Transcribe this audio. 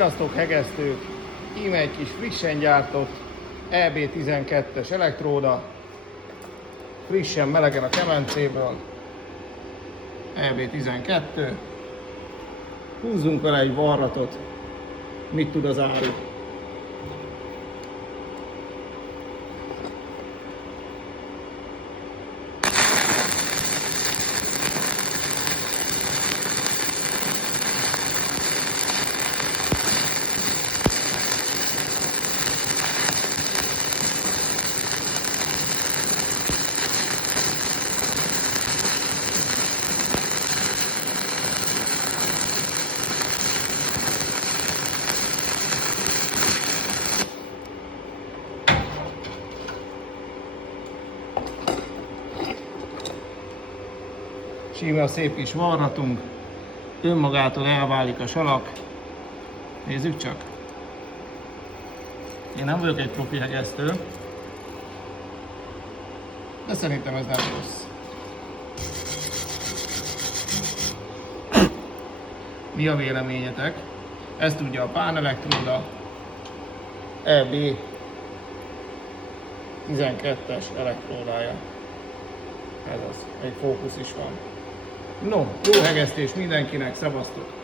Sziasztok hegesztők! Íme egy kis frissen gyártott EB12-es elektróda, frissen melegen a kemencéből, EB12. Húzzunk vele egy varratot, mit tud az áru. Síme a szép kis varratunk, önmagától elválik a salak. Nézzük csak! Én nem vagyok egy profi hegesztő, de szerintem ez nem rossz. Mi a véleményetek? Ezt tudja a Pán elektróda EB12-es elektródája. Ez az, egy fókusz is van. No, jó hegesztés mindenkinek, szevasztok!